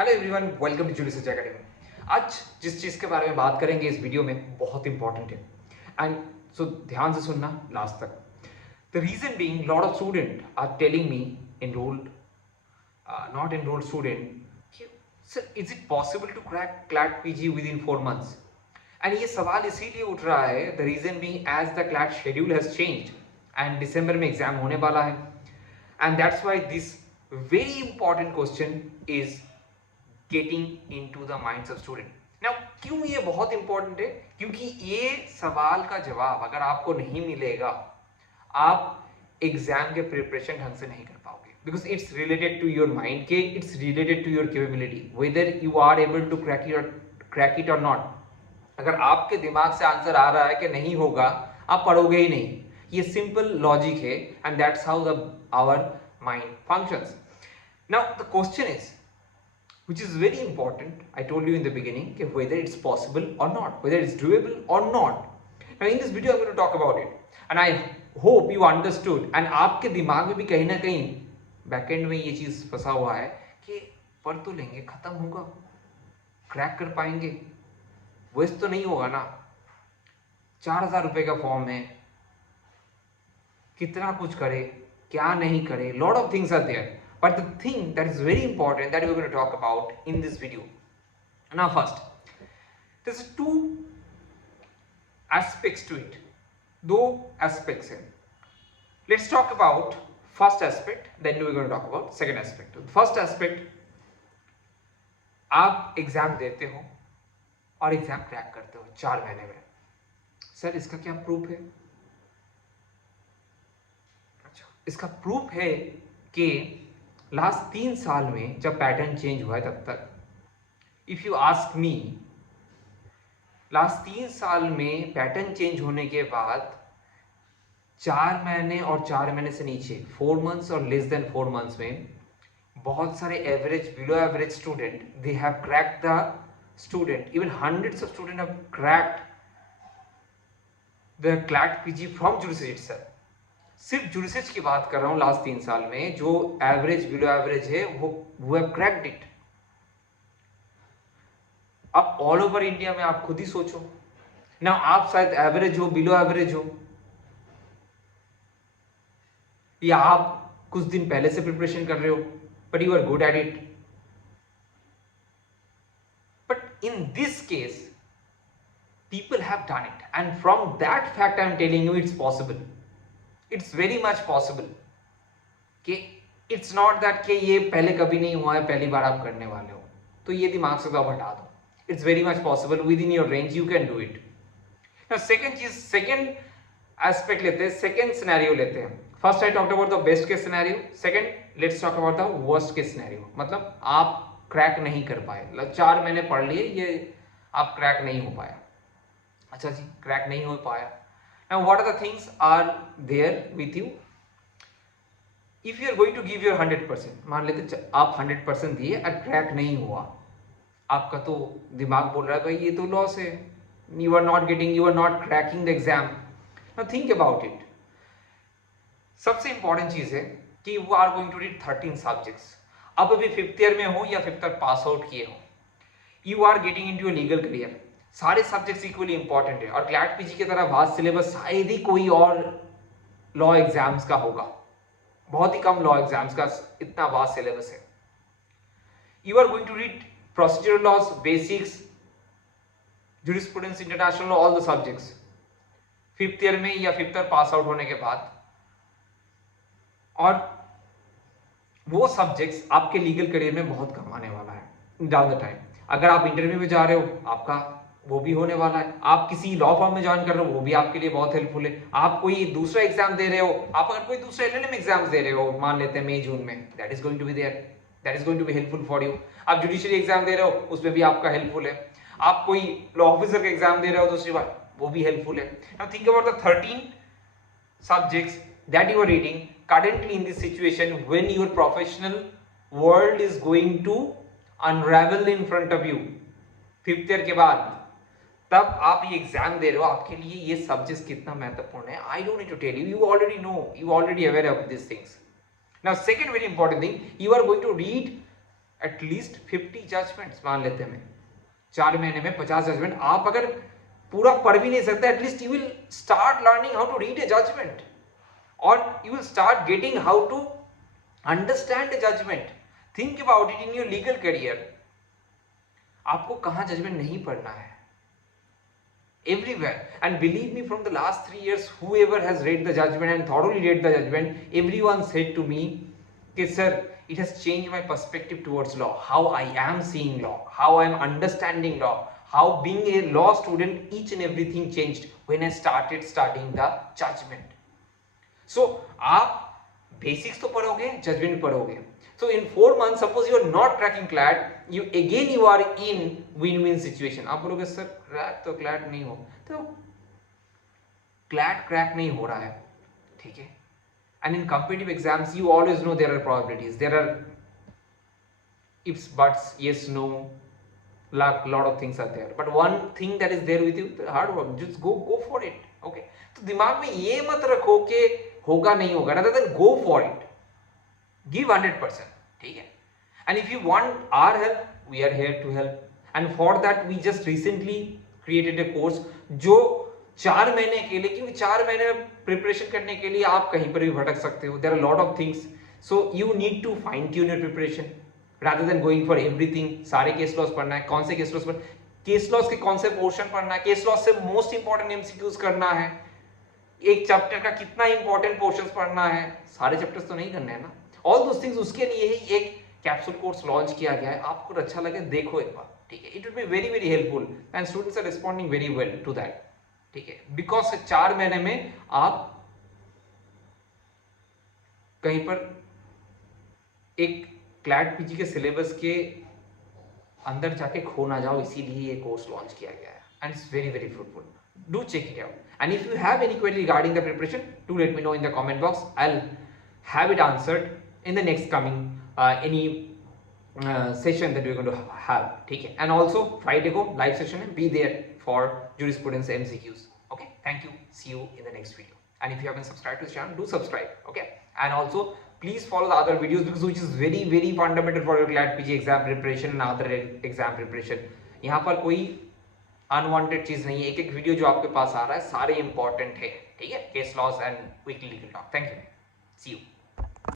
Hello everyone, welcome to Julius academy. आज जिस चीज़ के बारे में बात करेंगे इस वीडियो में बहुत इंपॉर्टेंट है एंड सो ध्यान से सुनना लास्ट तक। The reason being lot of student are telling me enrolled not enrolled student, sir is it possible to crack CLAT PG within 4 months? And ये सवाल इसीलिए उठ रहा है, the reason being as the CLAT schedule has changed and December में exam होने वाला है and that's why this very important question is getting into the minds of student. Now क्यों ये बहुत इंपॉर्टेंट है? क्योंकि ये सवाल का जवाब अगर आपको नहीं मिलेगा, आप एग्जाम के प्रिपरेशन ढंग से नहीं कर पाओगे, because it's related to your mind के, it's related to your capability, whether you are able to crack it और नॉट। अगर आपके दिमाग से आंसर आ रहा है कि नहीं होगा, आप पढ़ोगे ही नहीं। ये सिंपल लॉजिक है and that's how the our mind functions. Now the question is, which is very important, I told you in the beginning, whether it's possible or not, whether it's doable or not. Now in this video I'm going to talk about it and I hope you understood and आपके दिमाग में भी कहीं ना कहीं backend में ये चीज़ फंसा हुआ है कि पढ़ तो लेंगे, खत्म होगा, क्रैक कर पाएंगे, वेस्ट तो नहीं होगा ना, 4,000 रुपये का फॉर्म है, कितना कुछ करे, क्या नहीं करे, lot of things are there. But the thing that is very important that we're going to talk about in this video. Now first, there's two aspects to it. दो aspects हैं. Let's talk about first aspect, then we're going to talk about second aspect. First aspect, आप exam देते हो और exam crack करते हो 4 महीने में. सर इसका क्या प्रूफ है? अच्छा, इसका प्रूफ है कि लास्ट 3 साल में जब पैटर्न चेंज हुआ है तब तक, if you ask me, last 3 साल में पैटर्न चेंज होने के बाद 4 महीने और 4 महीने से नीचे 4 months और लेस देन 4 months में बहुत सारे average, below average student, they have cracked the student, even hundreds of student have cracked the CLAT PG from Julius itself. सिर्फ जूलियस की बात कर रहा हूं लास्ट 3 साल में, जो एवरेज, बिलो एवरेज है, वो हैव क्रैक्ड इट. अब ऑल ओवर इंडिया में आप खुद ही सोचो ना, आप शायद एवरेज हो, बिलो एवरेज हो, या आप कुछ दिन पहले से प्रिपरेशन कर रहे हो, but you are good at it. But in this case people have done it, and from that fact I am telling you it's possible. It's very much possible. कि it's not that कि ये पहले कभी नहीं हुआ है, पहली बार आप करने वाले हो, तो ये दिमाग से तो हटा दो. It's very much possible, within your range you can do it. Now second चीज, second aspect लेते हैं, second scenario लेते हैं. First I talked about the best case scenario. Second let's talk about the worst case scenario. मतलब आप crack नहीं कर पाए, 4 महीने पढ़ लिए, ये आप क्रैक नहीं हो पाया. अच्छा जी, क्रैक नहीं हो पाया. Now what are the things are there with you? If you are going to give your 100%, मान लेते आप 100% दिए और क्रैक नहीं हुआ, आपका तो दिमाग बोल रहा है भाई ये तो लॉस है, you are not getting, you are not cracking the exam. Now think about it. सबसे इंपॉर्टेंट चीज है कि you are going to read 13 subjects. अब अभी 5th ईयर में हो या 5th ईयर पास आउट किए हो, you are getting into a legal career. सारे सब्जेक्ट्स इक्वली इंपॉर्टेंट है और क्लैट पीजी की तरह वास्ट सिलेबस शायद ही कोई और लॉ एग्जाम्स का होगा, बहुत ही कम लॉ एग्जाम्स का इतना वास्ट सिलेबस है. You are going to read procedural laws, basics, jurisprudence, international law, all the subjects 5th year में या 5th ईयर पास आउट होने के बाद. और वो सब्जेक्ट्स आपके लीगल करियर में बहुत कम आने वाला है डाउन द टाइम. अगर आप इंटरव्यू में जा रहे हो, आपका वो भी होने वाला है. आप किसी लॉ फर्म में ज्वाइन कर रहे हो, वो भी आपके लिए बहुत हेल्पफुल है. आप कोई दूसरा एग्जाम दे रहे हो, आप अगर कोई दूसरा एलएलएम एग्जाम्स दे रहे हो, मान लेते हैं मई जून में, that is going to be there, that is going to be helpful for you. आप जुडिशियरी एग्जाम दे रहे हो, उसमें भी आपका हेल्पफुल है. आप कोई लॉ ऑफिसर का एग्जाम दे रहे हो दूसरी बार, वो भी हेल्पफुल है. Now think about the 13 subjects that you are reading currently in this situation when your professional world is going to unravel in front of you 5th year के बाद. तब आप ये एग्जाम दे रहे हो, आपके लिए ये सब्जेक्ट्स कितना महत्वपूर्ण है, I don't need to tell you, you already know, you already aware of this things. Now second very important thing, you are going to read at least 50 judgments मान लेते हैं, 4 महीने में 50 जजमेंट। आप अगर पूरा पढ़ भी नहीं सकते, at least you will start learning how to read a judgement, और you will start getting how to understand a judgement. Think about it in your legal career, आपको कहां जजमेंट नहीं पढ़ना है? Everywhere. And believe me, from the last 3 years, whoever has read the judgment and thoroughly read the judgment, everyone said to me, okay, sir, it has changed my perspective towards law, how I am seeing law, how I am understanding law, how being a law student, each and everything changed when I started studying the judgment. So, आप basics तो पढ़ोगे, judgement पढ़ोगे। So in 4 months, suppose you are not cracking CLAT, you are in win-win situation. आप बोलोगे sir crack तो CLAT नहीं हो, तो CLAT क्रैक नहीं हो रहा है, ठीक है। And in competitive exams, you always know there are probabilities, there are ifs, buts, yes, no, lot of things are there. But one thing that is there with you, the hard work. Just go for it, okay. तो दिमाग में ये मत रखो कि होगा नहीं होगा, rather than go for it. Give 100%, ठीक है। And if you want our help, we are here to help. And for that, we just recently created a course जो 4 महीने के लिए, क्योंकि 4 महीने में प्रिपरेशन करने के लिए आप कहीं पर भी भटक सकते हो। There are a lot of things, so you need to fine tune your preparation rather than going for everything. सारे केस लॉस पढ़ना है, कौन से केस लॉस पढ़ना, केस लॉस के कौन से पोर्शन पढ़ना है, केस लॉस से मोस्ट इंपॉर्टेंट एमसीक्यूज करना है, एक चैप्टर का कितना इंपॉर्टेंट पोर्शंस पढ़ना है, सारे चैप्टर्स तो नहीं करने हैं ना। ऑल दोस थिंग्स, उसके लिए ही एक कैप्सूल कोर्स लॉन्च किया गया है। आपको अच्छा लगे देखो एक बार, ठीक है। It will be very very helpful and students are responding very well to that, ठीक है। बिकॉज 4 महीने में आप कहीं पर एक क्लैट पीजी के सिलेबस के अंदर जाके खो ना जाओ, इसीलिए ये कोर्स लॉन्च किया गया है and it's very very fruitful. Do check it out. And if you have any query regarding the preparation, do let me know in the comment box. I'll have it answered in the next coming any session that we're going to have. Okay. And also Friday को live session है, be there for jurisprudence MCQs. Okay. Thank you. See you in the next video. And if you haven't subscribed to this channel, do subscribe. Okay. And also please follow the other videos because which is very very fundamental for your CLAT PG exam preparation and other exam preparation. यहाँ पर कोई unwanted चीज नहीं है, एक एक video जो आपके पास आ रहा है सारे इंपॉर्टेंट है, ठीक है। Case laws and weekly legal talk. Thank you, see you.